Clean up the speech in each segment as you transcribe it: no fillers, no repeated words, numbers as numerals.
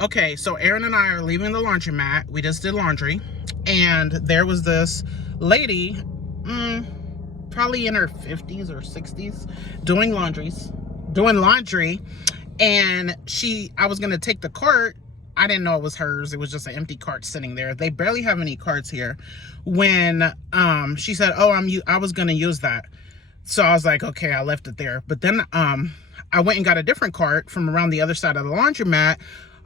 Okay, so Aaron and I are leaving the laundromat. We just did laundry. And there was this lady, probably in her 50s or 60s, doing laundry. And I was going to take the cart. I didn't know it was hers. It was just an empty cart sitting there. They barely have any carts here. When she said, oh, I was going to use that. So I was like, okay, I left it there. But then I went and got a different cart from around the other side of the laundromat.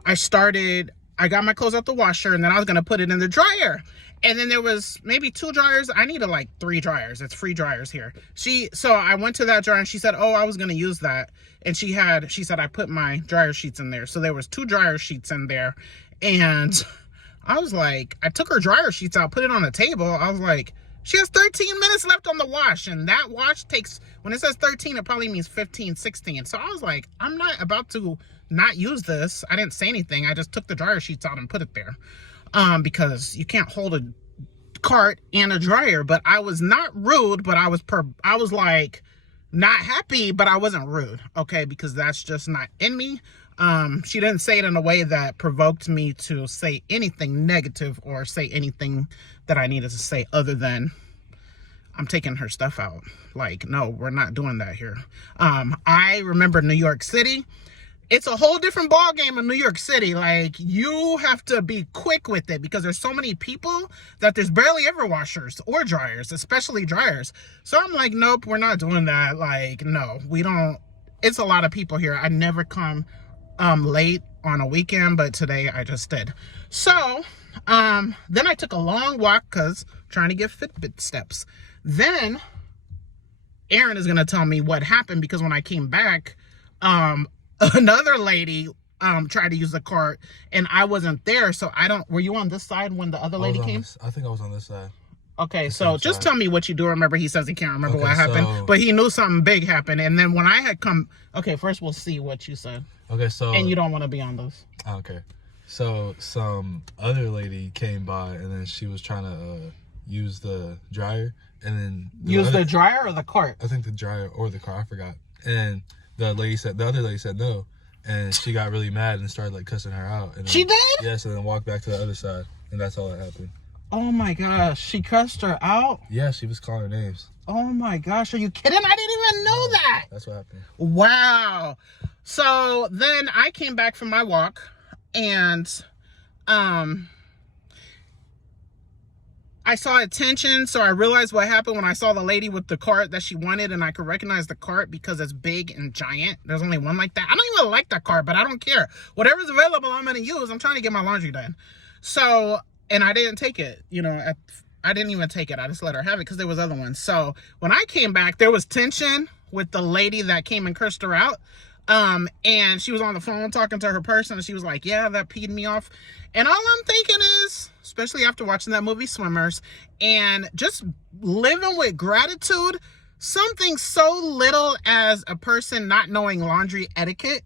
I got my clothes out the washer, and then I was going to put it in the dryer. And then there was maybe 2 dryers. I needed like 3 dryers. It's free dryers here. So I went to that dryer and she said, oh, I was going to use that. And she said, I put my dryer sheets in there. So there was 2 dryer sheets in there. And I was like, I took her dryer sheets out, put it on the table. I was like, she has 13 minutes left on the wash. And that wash takes, when it says 13, it probably means 15, 16. So I was like, I'm not about to not use this. I didn't say anything. I just took the dryer sheets out and put it there. Because you can't hold a cart and a dryer. But I was not rude, but I was like not happy, but I wasn't rude. Okay, because that's just not in me. She didn't say it in a way that provoked me to say anything negative or say anything that I needed to say other than I'm taking her stuff out. Like, no, we're not doing that here. I remember New York City. It's a whole different ball game in New York City. Like, you have to be quick with it because there's so many people that there's barely ever washers or dryers, especially dryers. So I'm like, nope, we're not doing that. Like, no, we don't. It's a lot of people here. I never come late on a weekend, but today I just did. So then I took a long walk because trying to get Fitbit steps. Then Aaron is going to tell me what happened because when I came back, another lady tried to use the cart and I wasn't there. So were you on this side when the other lady came? I think I was on this side. Okay, so just tell me what you do remember. He says he can't remember what happened, but he knew something big happened. And then when I had come, okay, first we'll see what you said. Okay, so. And you don't want to be on those. Okay. So some other lady came by and then she was trying to use the dryer and then. Use the dryer or the cart? I think the dryer or the cart, I forgot. And the other lady said no. And she got really mad and started like cussing her out. And then, she did? Yes, and then walked back to the other side. And that's all that happened. Oh my gosh, she cussed her out? Yeah, she was calling her names. Oh my gosh, are you kidding? I didn't even know that. That's what happened. Wow. So then I came back from my walk and I saw attention, so I realized what happened when I saw the lady with the cart that she wanted, and I could recognize the cart because it's big and giant. There's only one like that. I don't even like that cart, but I don't care. Whatever's available, I'm going to use. I'm trying to get my laundry done. So, and I didn't take it, I didn't even take it. I just let her have it because there was other ones. So when I came back, there was tension with the lady that came and cursed her out. And she was on the phone talking to her person and she was like, yeah, that peed me off. And all I'm thinking is, especially after watching that movie Swimmers and just living with gratitude, something so little as a person not knowing laundry etiquette.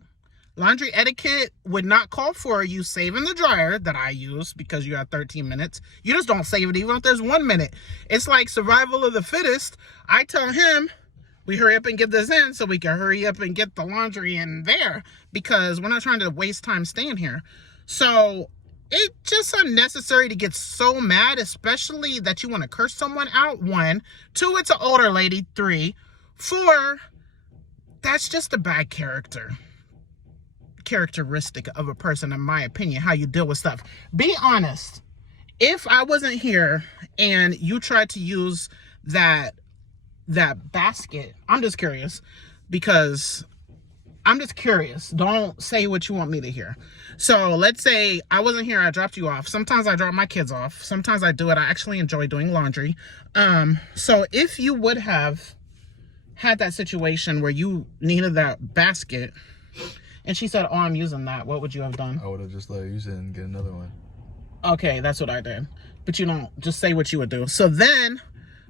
Laundry etiquette would not call for you saving the dryer that I use because you have 13 minutes. You just don't save it even if there's 1 minute. It's like survival of the fittest. I tell him, we hurry up and get this in so we can hurry up and get the laundry in there because we're not trying to waste time staying here. So it's just unnecessary to get so mad, especially that you want to curse someone out. 1, 2, it's an older lady. 3, 4, that's just a bad characteristic of a person, in my opinion, how you deal with stuff. Be honest. If I wasn't here and you tried to use that basket, I'm just curious because I'm just curious. Don't say what you want me to hear. So let's say I wasn't here, I dropped you off. Sometimes I drop my kids off. Sometimes I do it. I actually enjoy doing laundry. So if you would have had that situation where you needed that basket and she said, oh, I'm using that, what would you have done? I would have just let her use it and get another one. Okay, that's what I did. But you don't just say what you would do. So then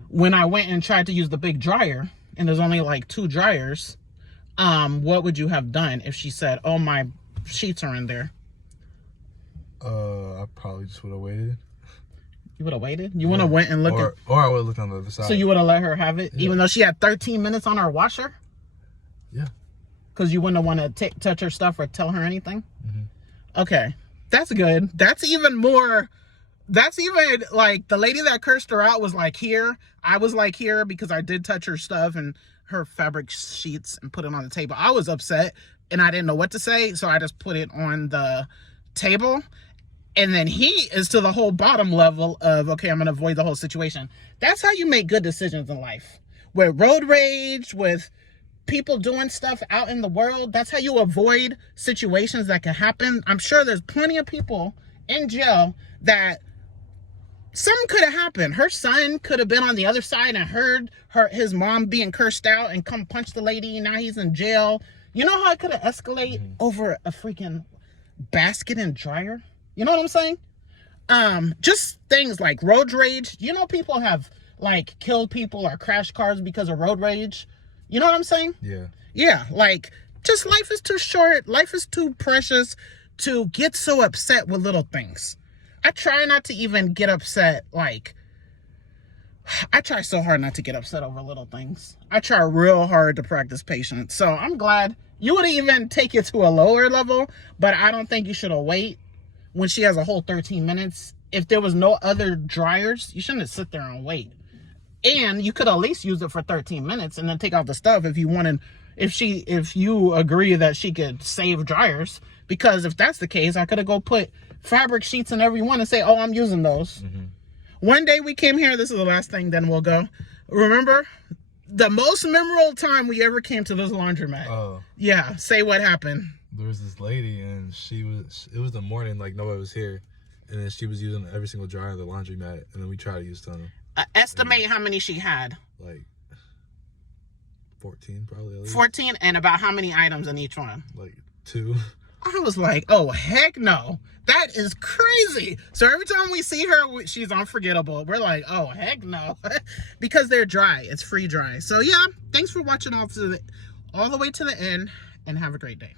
when I went and tried to use the big dryer and there's only like 2 dryers, what would you have done if she said, oh, my sheets are in there? I probably just would have waited. You would have waited? You would have went and looked or I would have looked on the other side. So you would have let her have it, even though she had 13 minutes on her washer? Yeah. Because you wouldn't have wanted to touch her stuff or tell her anything? Mm-hmm. Okay. That's good. That's even more. That's even like the lady that cursed her out was like here. I was like here because I did touch her stuff and her fabric sheets and put it on the table. I was upset and I didn't know what to say, so I just put it on the table. And then he is to the whole bottom level of, okay, I'm going to avoid the whole situation. That's how you make good decisions in life. With road rage, with people doing stuff out in the world, that's how you avoid situations that can happen. I'm sure there's plenty of people in jail that something could have happened. Her son could have been on the other side and heard his mom being cursed out and come punch the lady. Now he's in jail. You know how it could have escalated over a freaking basket and dryer? You know what I'm saying? Just things like road rage. You know, people have like killed people or crashed cars because of road rage. You know what I'm saying? Yeah. Yeah, like just life is too short. Life is too precious to get so upset with little things. I try not to even get upset. Like, I try so hard not to get upset over little things. I try real hard to practice patience. So I'm glad you would even take it to a lower level, but I don't think you should have wait when she has a whole 13 minutes. If there was no other dryers, you shouldn't sit there and wait. And you could at least use it for 13 minutes and then take out the stuff if you wanted, if you agree that she could save dryers. Because if that's the case, I could have go put fabric sheets in every one and say, oh, I'm using those. One day we came here, this is the last thing, then we'll go. Remember the most memorable time we ever came to this laundromat? Oh. Yeah, say what happened. There was this lady and it was the morning, like nobody was here. And then she was using every single dryer in the laundromat. And then we tried to use some. Estimate how many she had. Like 14 probably at least. 14, and about how many items in each one? Like 2. I was like, oh, heck no. That is crazy. So every time we see her, she's unforgettable. We're like, oh, heck no. Because they're dry. It's free dry. So yeah, thanks for watching all the way to the end, and have a great day.